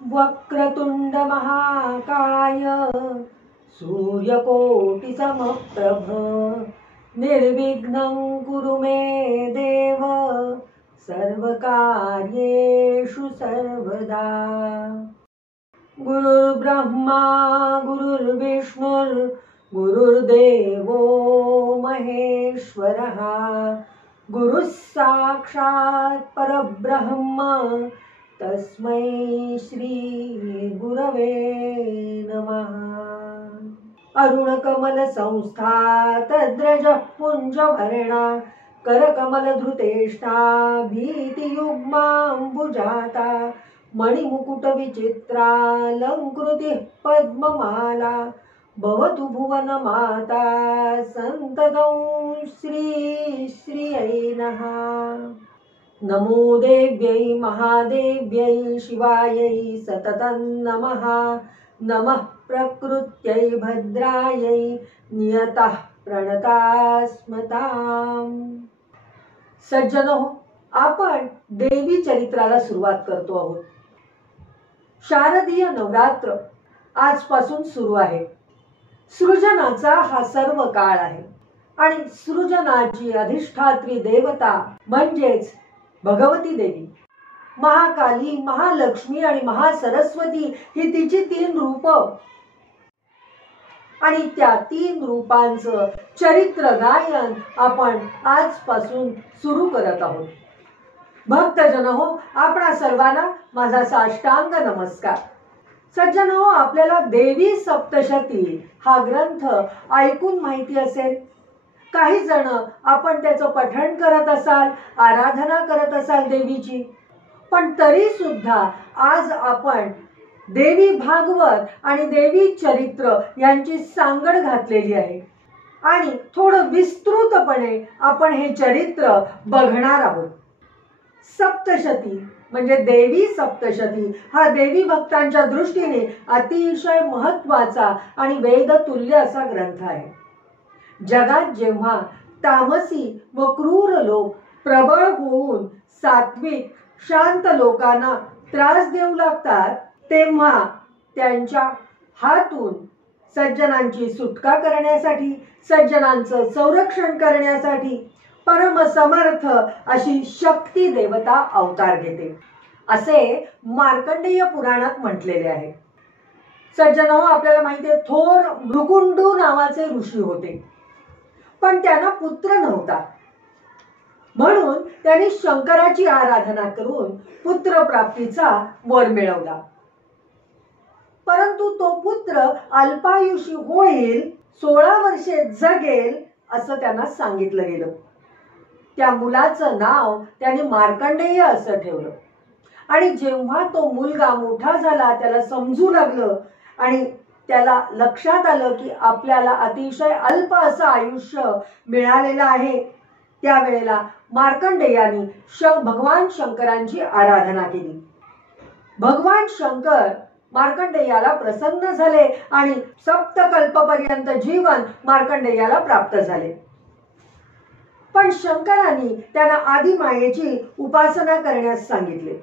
वक्रतुंड महाकाय सूर्यकोटि समप्रभ निर्विघ्नं कुरु मे देव सर्वकार्येषु सर्वदा। गुरुर्ब्रह्मा गुरुर्विष्णुर् गुरुर्देवो महेश्वरः गुरुः साक्षात् परब्रह्म तस्मै श्री गुरवे नमः। अरुणकमल संस्था तद्रजः पुञ्जभरणा करकमलधृतेष्टा भीतियुग्माम्बुजाता मणिमुकुटविचित्रालङ्कृतिः पद्ममाला भवतु भुवनमाता सन्ततं श्रीयै नमः। नमो देव्यै महादेव्यै शिवायै सततं नमः। नमः प्रकृत्यै भद्रायै नियतः प्रणतास्मताम्। सज्जनो, आपण देवी चरित्राला सुरुवात करतो आहोत। शारदीय नवरात्र आजपासून सुरू आहे। सृजनाचा हा सर्व काळ आहे आणि सृजनाची अधिष्ठात्री देवता म्हणजेच भगवती देवी, महाकाली, महालक्ष्मी आणि महासरस्वती ही तिची 3 रूप आणि त्या 3 रूपांचं चरित्र गायन आपण आजपासून सुरू करत आहोत। भक्तजन हो, आपणा सर्वांना माझा साष्टांग नमस्कार। सज्जन हो, आपल्याला देवी सप्तशती हा ग्रंथ ऐकून माहिती असेल। काही जण आपण त्याचं पठण करत असाल, आराधना करत असाल देवीची, पण तरी सुद्धा आज आपण देवी भागवत आणि देवी चरित्र यांची सांगड घातलेली आहे आणि थोडं विस्तृतपणे आपण हे चरित्र बघणार आहोत। सप्तशती म्हणजे देवी सप्तशती हा देवी भक्तांच्या दृष्टीने अतिशय महत्त्वाचा आणि वेदतुल्य असा ग्रंथ आहे। जगात जेव्हा तामसी व क्रूर लोक प्रबळ होऊन सात्विक शांत लोकांना त्रास देऊ लागतात, तेव्हा त्यांच्या हातून सज्जनांची सुटका करण्यासाठी, सज्जनांचं संरक्षण करण्यासाठी परमसमर्थ अशी शक्ती देवता अवतार घेते, असे मार्कंडेय पुराणात म्हटलेले आहे। सज्जनो, आपल्याला माहिती आहे, थोर मृकुंडू नावाचे ऋषी होते, पण त्यांना पुत्र नव्हता। म्हणून त्यांनी शंकराची आराधना करून पुत्रप्राप्तीचा वर मिळवला, परंतु तो पुत्र अल्पायुषी होईल, 16 वर्षे जगेल असं त्यांना सांगितलं गेलं। त्या मुलाचं नाव त्यांनी मार्कंडेय असं ठेवलं आणि जेव्हा तो मुलगा मोठा झाला, त्याला समजू लागलं आणि त्याला लक्षात आलं की आपल्याला अतिशय अल्प असं आयुष्य मिळालेलं आहे, त्यावेळेला मार्कंडेयानी भगवान शंकरांची आराधना केली। भगवान शंकर मार्कंडेयाला प्रसन्न झाले आणि सप्तकल्पपर्यंत जीवन मार्कंडेयाला प्राप्त झाले। पण शंकरांनी त्यांना आदिमायेची उपासना करण्यास सांगितले।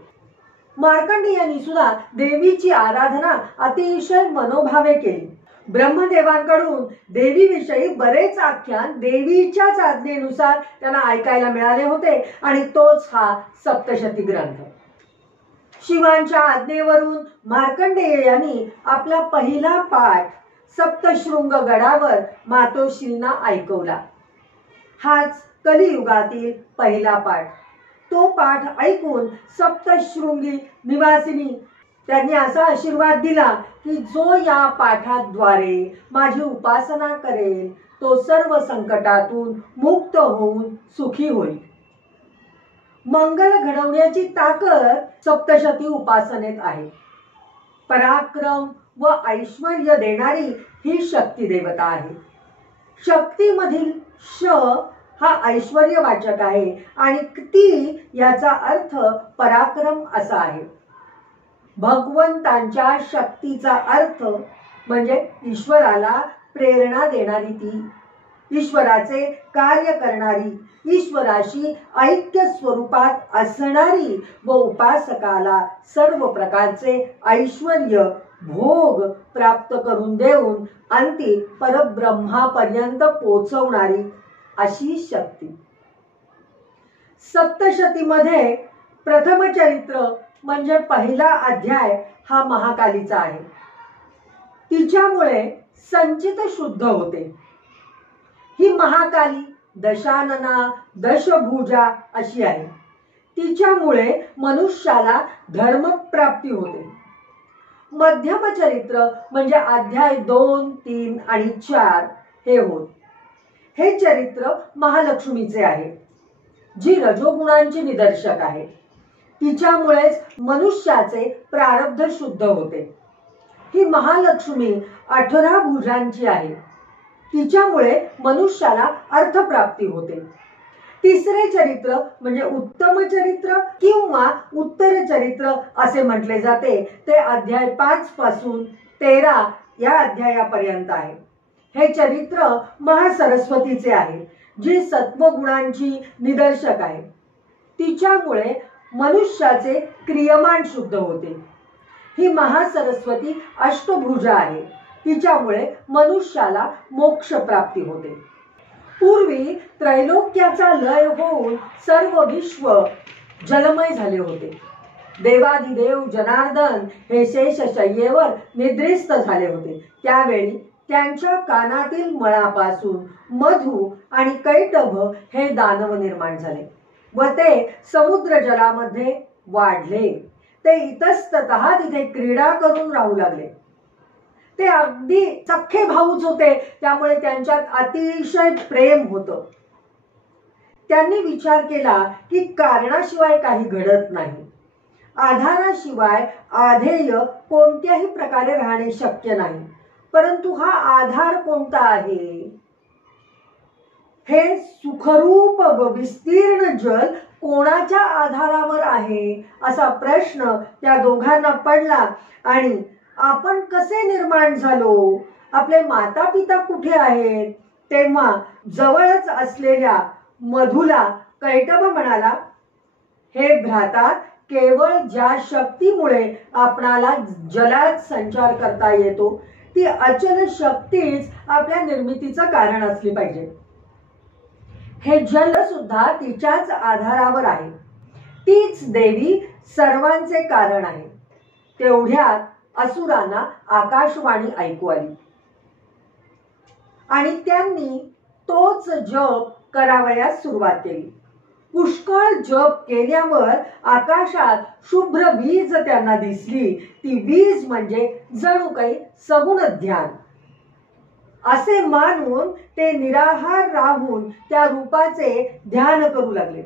मार्कंडेयांनी सुद्धा देवीची आराधना अतिशय मनोभावे केली। ब्रह्मदेवांकडून देवीविषयी बरेच आख्यान देवीच्याच आज्ञेनुसार त्यांना ऐकायला मिळाले होते आणि तोच हा सप्तशती ग्रंथ। शिवांच्या आज्ञेवरून मार्कंडेय यांनी आपला पहिला पाठ सप्तशृंग गडावर मातोश्रींना ऐकवला। हाच कलियुगातील पहिला पाठ। तो पाठ ऐकून सप्तशृंगी निवासिनी त्यांनी असा आशीर्वाद दिला की जो या पाठाद्वारे माझी उपासना करेल तो सर्व संकटातून मुक्त होऊन सुखी होईल। मंगल घडवण्याची ताकद सप्तशती उपासनेत आहे। पराक्रम व ऐश्वर्य देणारी ही शक्ती देवता आहे। शक्तीमधील श हा ऐश्वर्यवाचक आहे आणि क्ती याचा अर्थ पराक्रम असा आहे। भगवंतांच्या शक्तीचा अर्थ म्हणजे ईश्वराला प्रेरणा देणारी ती, ईश्वराचे कार्य करणारी, ईश्वराशी ऐक्य स्वरूपात असणारी व उपासकाला सर्व प्रकारचे ऐश्वर्य भोग प्राप्त करून देऊन अंती परब्रह्मापर्यंत पोचवणारी अशी शक्ती. सप्तशतीमध्ये प्रथम चरित्र म्हणजे पहिला अध्याय हा महाकालीचा आहे. तिच्यामुळे संचित शुद्ध होते. ही महाकाली दशानना दशभुजा अशी आहे. तिच्यामुळे मनुष्याला धर्मप्राप्ती होते. मध्यम चरित्र म्हणजे अध्याय 2, 3 आणि 4 हे होत. हे चरित्र महालक्ष्मीचे आहे, जी रजोगुणांची निदर्शक आहे. तिच्यामुळेच मनुष्याचे प्रारब्ध शुद्ध होते. ही महालक्ष्मी 18 भुजांची आहे. तिच्यामुळे मनुष्याला अर्थप्राप्ती होते. तिसरे चरित्र म्हणजे उत्तम चरित्र किंवा उत्तर चरित्र असे म्हटले जाते. ते अध्याय 5 पासून 13 या अध्यायापर्यंत आहे. हे चरित्र महासरस्वतीचे आहे, जी सत्वगुणांची निदर्शक आहे. तिच्यामुळे मनुष्याचे क्रियमान शुद्ध होते. ही महासरस्वती अष्टभुजा आहे. तिच्यामुळे मनुष्याला मोक्ष प्राप्ती होते. पूर्वी त्रैलोक्याचा लय होऊन सर्व विश्व जलमय झाले होते. देवादिदेव जनार्दन हे शेषशय्येवर निद्रिस्त झाले होते. त्यावेळी त्यांच्या कानातील मळापासून मधु आणि कैटभ हे दानव निर्माण झाले व ते समुद्र जलामध्ये वाढले. ते इतस्ततः तिथे क्रीडा करून राहू लागले. ते अगदी सख्खे भाऊच होते, त्यामुळे त्यांच्यात अतिशय प्रेम होतं. त्यांनी विचार केला की कारणाशिवाय काही घडत नाही. आधाराशिवाय आधेय कोणत्याही प्रकारे राहणे शक्य नाही. परंतु हा आधार कोणता आहे? हे सुखरूप व विस्तीर्ण जल कोणाच्या आधारावर आहे असा प्रश्न त्या दोघांना पडला. आणि आपण कसे निर्माण झालो? आपले माता पिता कुठे आहेत? तेव्हा जवळच असलेल्या मधुला कैटभ म्हणाला, हे भ्राता, केवळ ज्या शक्तीमुळे आपणाला जलात संचार करता येतो ती अचल शक्तीच आपल्या निर्मितीचं कारण असली पाहिजे. हे जल सुद्धा तिच्याच आधारावर आहे. तीच देवी सर्वांचे कारण आहे. तेवढ्यात असुरांना आकाशवाणी ऐकू आली आणि त्यांनी तोच जप करावयास सुरुवात केली. पुष्कळ जप केल्यावर आकाशात शुभ्र वीज त्यांना दिसली. ती वीज म्हणजे जणू काही सगुण ध्यान असे मानून ते निराहार राहून त्या रूपाचे ध्यान करू लागले.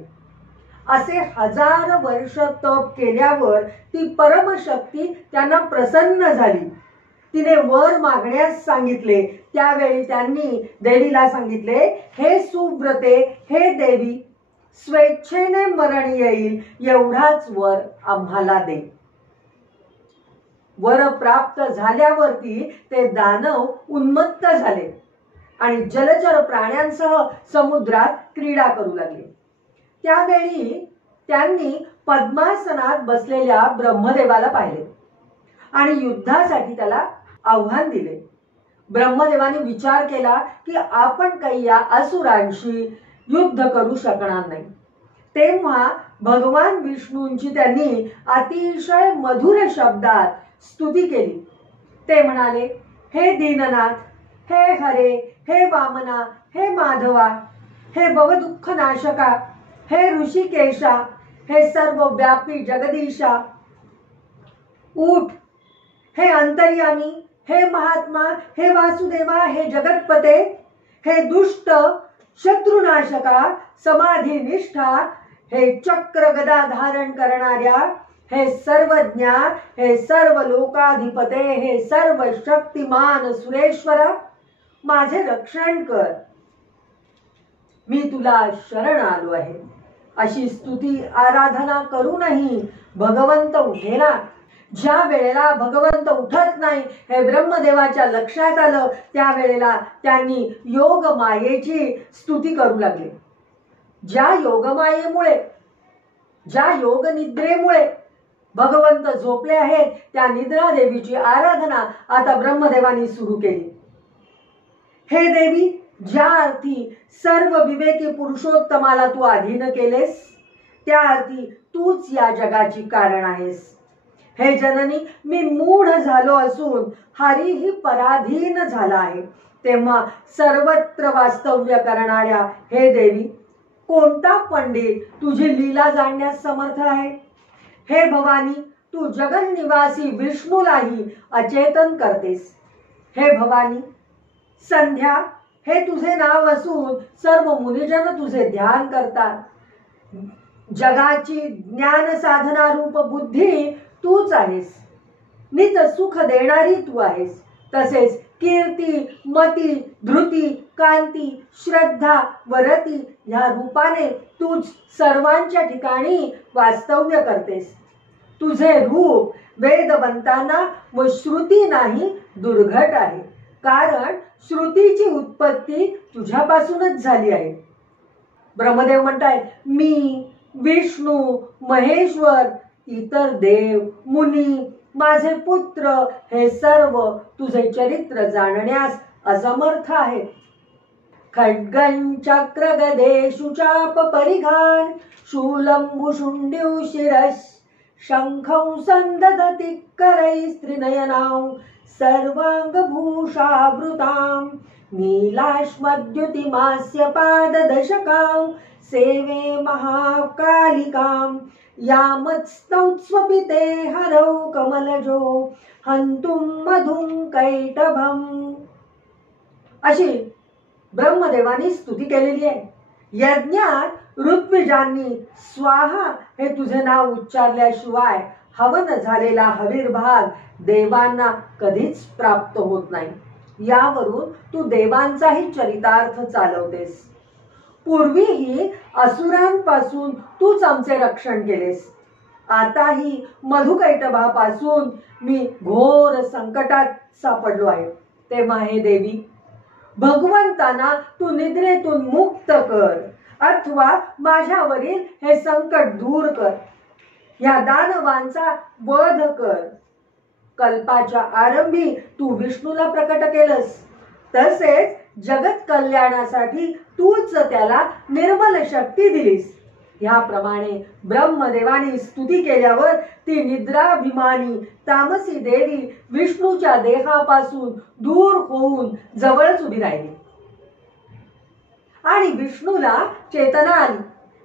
असे 1000 वर्ष तप केल्यावर ती परमशक्ती त्यांना प्रसन्न झाली. तिने वर मागण्यास सांगितले. त्यावेळी त्यांनी देवीला सांगितले, हे सुव्रते, हे देवी, स्वेच्छेने मरण येईल एवढाच वर आम्हाला दे. वर प्राप्त झाल्यावरती ते दानव उन्मत्त झाले आणि जलचर प्राण्यांसह समुद्रात क्रीडा करू लागले. त्यावेळी त्यांनी पद्मासनात बसलेल्या ब्रह्मदेवाला पाहिले आणि युद्धासाठी त्याला आव्हान दिले. ब्रह्मदेवाने विचार केला की आपण काही या असुरांशी युद्ध करू शकणार नाही. तेव्हा भगवान विष्णूंची त्यांनी अतिशय मधुर शब्दात स्तुती केली. ते म्हणाले, हे दीननाथ, हे हरे, हे वामना, हे माधवा, हे भवदुःख नाशका, हे ऋषिकेशा, हे सर्व व्यापी जगदीशा, उठ. हे अंतर्यामी, हे महात्मा, हे वासुदेवा, हे जगतपते, हे दुष्ट शत्रुनाशका, समाधी निष्ठा, हे चक्र गदा धारण करणाऱ्या, हे सर्वज्ञा, हे सर्व लोकाधिपते, हे सर्व शक्तिमान सुरेश्वरा, माझे रक्षण कर. मी तुला शरण आलो आहे. अशी स्तुती आराधना करूनही भगवंत उठेना. ज्या वेळेला भगवंत उठत नाही हे ब्रह्मदेवाच्या लक्षात आलं, त्यावेळेला त्यांनी योग मायेची स्तुती करू लागले. ज्या योगमायेमुळे, ज्या योग निद्रेमुळे भगवंत झोपले आहेत, त्या निद्रा देवीची आराधना आता ब्रह्मदेवानी सुरू केली. हे देवी, ज्या अर्थी सर्व विवेकी पुरुषोत्तमाला तू अधीन केलेस, त्या अर्थी तूच या जगाची कारण आहेस. हे जननी, मी मूढ झालो असून हरीही पराधीन झाला आहे. तेव्हा सर्वत्र वास्तव्य करणाऱ्या हे देवी, कोणता पंडित तुझी लीला जाणण्यास समर्थ आहे? हे भवानी, तू जगन्निवासी विष्णूलाही अचेतन करतेस. हे भवानी, संध्या हे तुझे नाव असून सर्व मुनिजन तुझे ध्यान करतात. जगाची ज्ञान साधना रूप बुद्धी तूच आहेस. नित सुख देणारी तू आहेस. तसेच कीर्ती, मती, धृती, कांती, श्रद्धा व रती ह्या रूपाने तूच सर्वांच्या ठिकाणी वास्तव्य करतेस. तुझे रूप वेदवंतांना व श्रुतींनाही दुर्घट आहे, कारण श्रुतीची उत्पत्ती तुझ्यापासूनच झाली आहे. ब्रह्मदेव म्हणतायत, मी, विष्णू, महेश्वर, इतर देव, मुनी, माझे पुत्र हे सर्व तुझे चरित्र जाणण्यास असमर्थ आहेत. खड्गं चक्र गदेषु चाप परिघान शूलंबुशुंड्यु शिरस शंखं संदधति करैस्त्रिनयनां सर्वांगभूषावृतां नीलाश्मद्युतिमास्य पाददशकां सेवे महाकालिकां यामत्स्तौत्स्वपि ते हरौ कमलजो हंतुं मधुं कैटभम्. अशी ब्रह्मदेवानी स्तुती केलेली आहे. यज्ञात ऋत्विजांनी स्वाहा हे तुझे नाव उच्चारल्याशिवाय हवन झालेला हवीरभाग देवांना कधीच प्राप्त होत नाही. यावरून तू देवांचाही चरितार्थ चालवतेस. पूर्वीही असुरांपासून तूच आमचे रक्षण केलेस. आताही मधुकैटभापासून मी घोर संकटात सापडलो आहे. तेव्हा हे देवी, भगवंतांना तू निद्रेतून मुक्त कर अथवा माझ्यावरील हे संकट दूर कर. या दानवांचा वध कर. कल्पाच्या आरंभी तू विष्णूला प्रकट केलंस, तसेच जगत कल्याणासाठी तूच त्याला निर्मल शक्ती दिलीस. ह्याप्रमाणे ब्रह्मदेवानी स्तुती केल्यावर ती निद्राभिमानी तामसी देवी विष्णूच्या देहापासून दूर होऊन जवळच उभी राहिली आणि विष्णूला चेतना आली.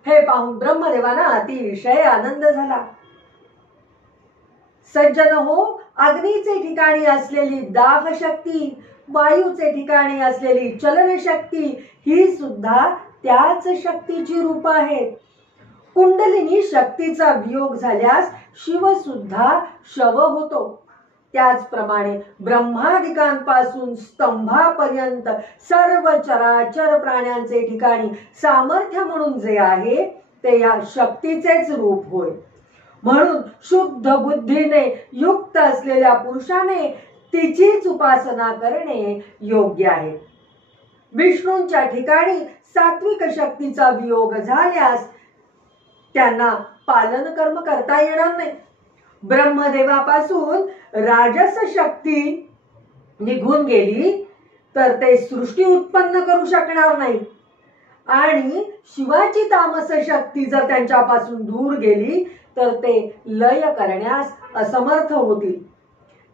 हे पाहून ब्रह्मदेवाला अतिशय आनंद झाला. सज्जन हो, अग्नीचे ठिकाणी असलेली दाह शक्ती, वायूचे ठिकाणी असलेली चलन शक्ती ही सुद्धा त्याच शक्तीची रूप आहेत. कुंडलिनी शक्तीचा वियोग झाल्यास शिव सुद्धा शव होतो. त्याचप्रमाणे ब्रह्मादिकांपासून स्तंभापर्यंत सर्व चराचर प्राण्यांचे ठिकाणी सामर्थ्य म्हणून जे आहे ते या शक्तीचेच रूप होय. म्हणून शुद्ध बुद्धीने युक्त असलेल्या पुरुषाने तिचीच उपासना करणे योग्य आहे. विष्णूंच्या ठिकाणी सात्विक शक्तीचा वियोग झाल्यास त्यांना पालन कर्म करता येणार नाही. ब्रह्मदेवापासून राजस शक्ती निघून गेली तर ते सृष्टी उत्पन्न करू शकणार नाही आणि शिवाची तामस शक्ती जर त्यांच्यापासून दूर गेली तर ते लय करण्यास असमर्थ होतील.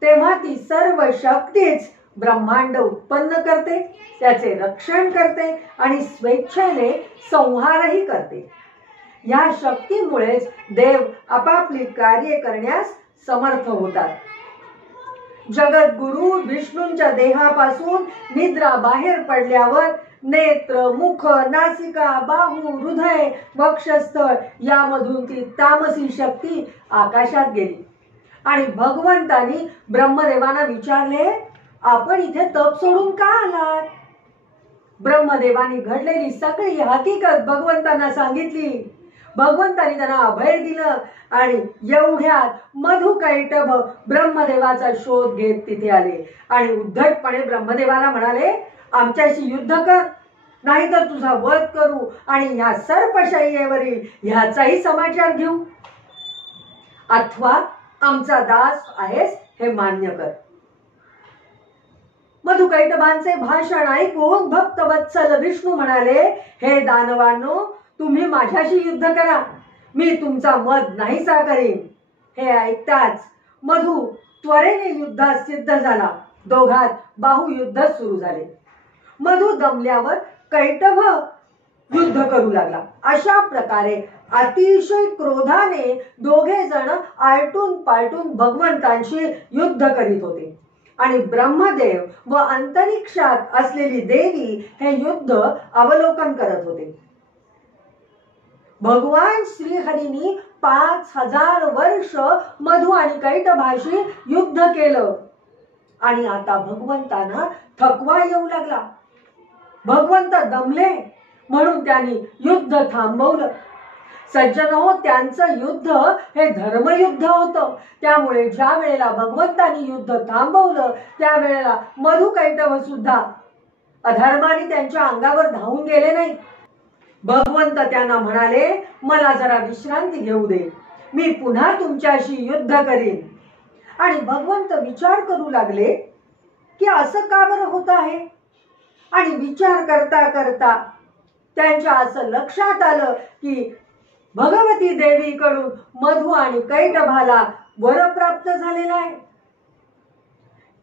तेव्हा ती सर्व शक्तीच ब्रह्मांड उत्पन्न करते, त्याचे रक्षण करते आणि स्वेच्छेने संहारही करते. या शक्तीमुळेच देव आपापली कार्य करण्यास समर्थ होतात. जगद्गुरु विष्णूंच्या देहापासून निद्रा बाहेर पडल्यावर नेत्र, मुख, नासिका, बाहू, हृदय, वक्षस्थळ यामधून ती तामसी शक्ती आकाशात गेली आणि भगवंतांनी ब्रह्मदेवांना विचारले, आपण इथे तप सोडून का आलात? ब्रह्मदेवांनी घडलेली सगळी हकीकत भगवंतांना सांगितली. भगवंतानी त्यांना अभय दिलं आणि एवढ्यात मधुकैटभ ब्रह्मदेवाचा शोध घेत तिथे आले आणि उद्धटपणे ब्रह्मदेवाला म्हणाले, आमच्याशी युद्ध कर, नाहीतर तुझा वध करू आणि ह्या सर्पशय्येवरील ह्याचाही समाचार घेऊ, अथवा आमचा दास आहेस हे मान्य कर. मधुकैटभांचे भाषण ऐकून भक्तवत्सल विष्णू म्हणाले, हे दानवांनो, तुम्ही माझ्याशी युद्ध करा, मी तुमचा मध नाहीसा करीन. हे ऐकताच मधु त्वरेने युद्धात सिद्ध झाला. दोघात बाहुयुद्ध सुरू झाले. मधु दमल्यावर कैटभ युद्ध करू लागला. अशा प्रकारे अतिशय क्रोधाने दोघे जण आलटून पालटून भगवंतांशी युद्ध करीत होते आणि ब्रह्मदेव व अंतरिक्षात असलेली देवी हे युद्ध अवलोकन करत होते. भगवान श्रीहरींनी 5000 वर्ष मधु आणि कैटभाशी युद्ध केलं आणि आता भगवंतांना थकवा येऊ लागला. भगवंत दमले म्हणून त्यांनी युद्ध थांबवलं. सज्जनो, त्यांचं युद्ध हे धर्मयुद्ध होतं. त्यामुळे ज्या वेळेला भगवंतांनी युद्ध थांबवलं त्यावेळेला मधुकैटभ सुद्धा अधर्माने त्यांच्या अंगावर धावून गेले नाही. भगवंत त्यांना म्हणाले, मला जरा विश्रांती घेऊ दे, मी पुन्हा तुमच्याशी युद्ध करीन. आणि भगवंत विचार करू लागले की असं का बरं होत आहे. आणि विचार करता करता त्यांच्या असं लक्षात आलं की भगवती देवीकडून मधु आणि कैटभाला वर प्राप्त झालेला आहे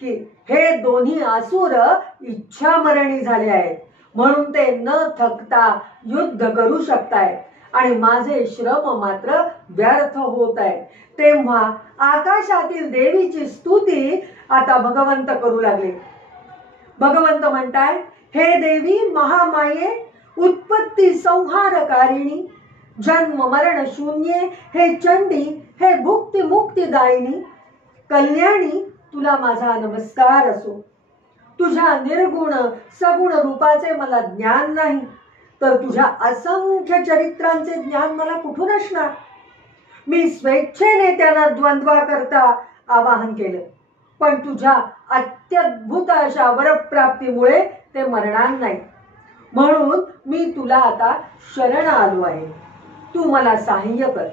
की हे दोन्ही असुर इच्छामरणी झाले आहेत, म्हणून ते न थकता युद्ध करू शकतायत आणि माझे श्रम मात्र व्यर्थ होत आहे. तेव्हा आकाशातील देवीची स्तुती आता भगवंत करू लागले. भगवंत म्हणताय, हे देवी महामाये, उत्पत्ती संहारकारिणी, जन्म मरण शून्ये, हे चंडी, हे भुक्ती मुक्तीदायिनी, कल्याणी, तुला माझा नमस्कार असो. तुझ्या निर्गुण सगुण रूपाचे मला ज्ञान नाही, तर तुझ्या असंख्य चरित्रांचे ज्ञान मला कुठून असणार. मी स्वेच्छेने त्यांना द्वंद्वा करता आवाहन केलं, पण तुझ्या अत्यद्भुत अशा वरप्राप्तीमुळे ते मरणार नाही. म्हणून मी तुला आता शरण आलो आहे, तू मला सहाय्य कर.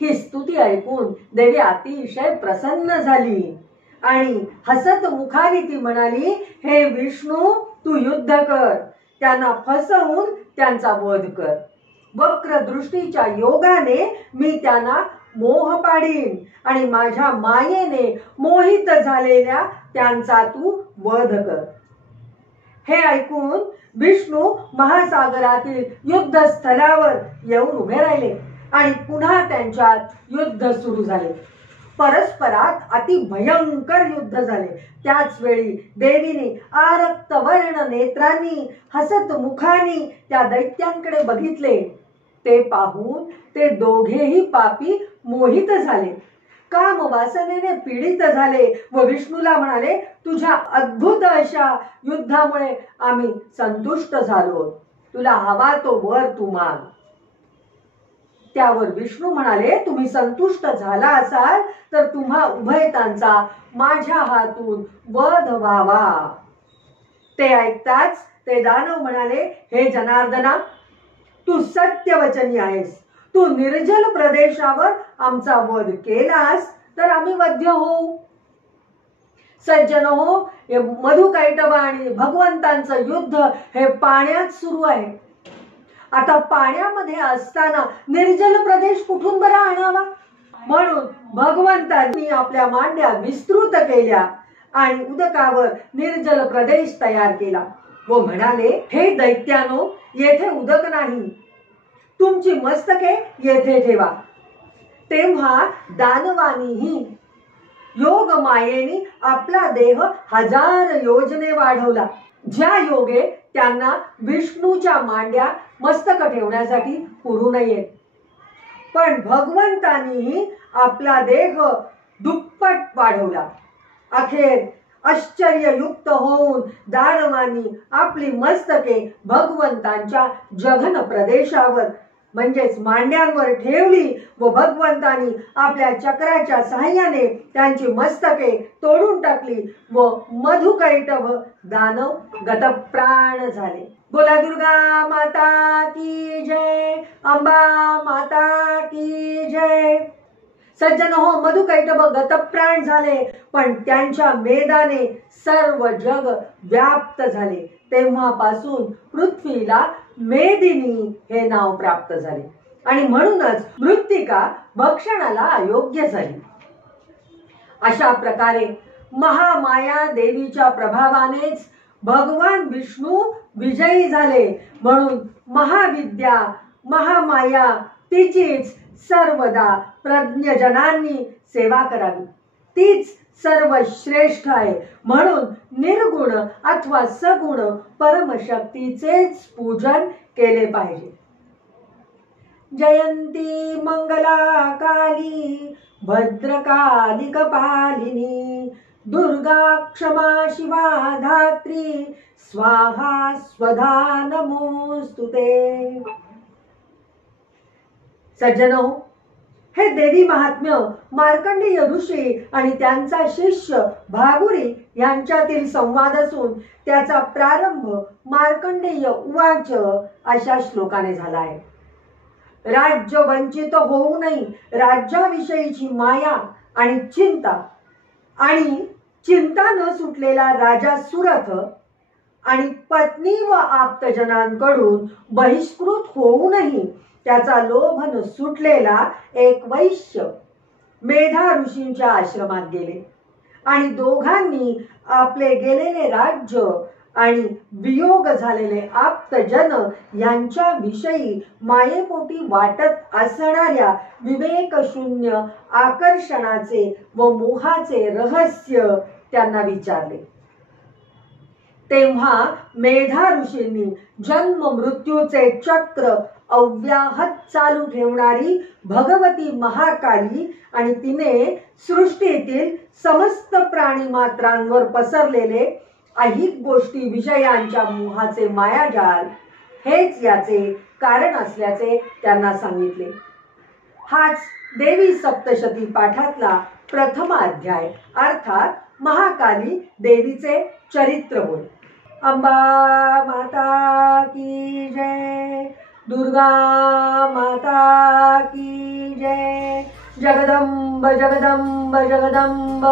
ही स्तुती ऐकून देवी अतिशय प्रसन्न झाली आणि हसत मुखाने ती म्हणाली, हे विष्णू, तू युद्ध कर, त्यांना फसवून त्यांचा वध कर. वक्र दृष्टीच्या योगाने मी त्यांना मोह पाडीन आणि माझ्या मायेने मोहित झालेल्या त्यांचा तू वध कर. हे ऐकून विष्णू महासागरातील युद्ध स्थलावर येऊन उभे राहिले आणि पुन्हा त्यांच्यात युद्ध सुरू झाले. परस्परात अति भयंकर युद्ध झाले. त्याच वेळी देवीने आरक्त वर्ण नेत्रांनी हसत मुखांनी त्या दैत्यांकडे बघितले. ते पाहून ते दोघेही पापी मोहित झाले, काम वासनेने पीडित झाले व विष्णूला म्हणाले, तुझ्या अद्भुत अशा युद्धामुळे आम्ही संतुष्ट झालो, तुला हवा तो वर तू माग. त्यावर विष्णू म्हणाले, तुम्ही संतुष्ट झाला असाल तर तुम्हा उभयतांचा माझ्या हातून वध व्हावा. ते ऐकताच ते दानव म्हणाले, हे जनार्दना, तू सत्यवचनी आहेस. तू निर्जल प्रदेशावर आमचा वध केलास तर आम्ही वध्य होऊ. सज्जन हो, मधुकैटभ आणि भगवंतांचं युद्ध हे पाण्यात सुरू आहे. आता पाण्यामध्ये असताना निर्जल प्रदेश कुठून बरा आणावा. म्हणून भगवंतांनी आपल्या मांड्या विस्तृत केल्या आणि उदकावर निर्जल प्रदेश तयार केला व म्हणाले, हे दैत्यानो, येथे उदक नाही, तुमची मस्तके येथे ठेवा. तेव्हा दानवानीही योग मायेने आपला देह 1000 योजने वाढवला, ज्या योगे त्यांना विष्णूच्या मांड्या मस्तक ठेवण्यासाठी पुरू नयेत. पण भगवंतांनीही आपला देह दुप्पट वाढवला. अखेर आश्चर्ययुक्त होऊन दानवांनी आपली मस्तके भगवंतांच्या जघन प्रदेशावर म्हणजेच मांड्यांवर ठेवली व भगवंतानी आपल्या चक्राच्या सहाय्याने त्यांची मस्तके तोडून टाकली व मधुकैटभ दानव गतप्राण झाले. बोला दुर्गा माता की जय, अंबा माता की जय. सज्जन हो, मधुकैटभ गतप्राण झाले, पण त्यांच्या मेदाने सर्व जग व्याप्त झाले. तेव्हापासून पृथ्वीला मेदिनी हे नाव प्राप्त झाले आणि म्हणूनच मृत्तिका भक्षणाला अयोग्य झाली. अशा प्रकारे महामाया देवीच्या प्रभावानेच भगवान विष्णू विजयी झाले. म्हणून महाविद्या महामाया तिचीच सर्वदा प्रज्ञजनांनी सेवा करावी. तीच सर्वश्रेष्ठ आहे. म्हणून निर्गुण अथवा सगुण परमशक्तीचेच पूजन केले पाहिजे. जयंती मंगला काली भद्रकाली कपालिनी दुर्गा क्षमा शिवा धात्री स्वाहा स्वधा नमोस्तुते. सज्जनो, हे देवी महात्म्य मार्कंडेय ऋषी आणि त्यांचा शिष्य भागुरी यांच्यातील संवाद असून त्याचा प्रारंभ मार्कंडेय उवाच अशा श्लोकाने झाला आहे. राज्य वंचित होऊनही राज्याविषयीची माया आणि चिंता न सुटलेला राजा सुरथ आणि पत्नी व आप्तजनांकडून बहिष्कृत होऊनही त्याचा लोभ न सुटलेला एक वैश्य मेधा ऋषींच्या आश्रमात गेले आणि दोघांनी आपले गेलेले राज्य आणि वियोग झालेले आप्तजन यांच्या विषयी मायेपोटी वाटत असणाऱ्या विवेकशून्य आकर्षणाचे व मोहाचे रहस्य त्यांना विचारले. तेव्हा मेधा ऋषींनी जन्म मृत्यूचे चक्र अव्याहत चालू ठेवणारी भगवती महाकाली आणि तिने सृष्टीतील समस्त प्राणी मात्रांवर पसरलेले ऐहिक गोष्टी विषयांच्या मोहाचे मायाजाल हेच याचे कारण असल्याचे त्यांना सांगितले. हाच देवी सप्तशती पाठातला प्रथम अध्याय अर्थात महाकाली देवीचे चरित्र होय. अंबा माता की जय, दुर्गा माता की जय. जगदंब जगदंब जगदंब.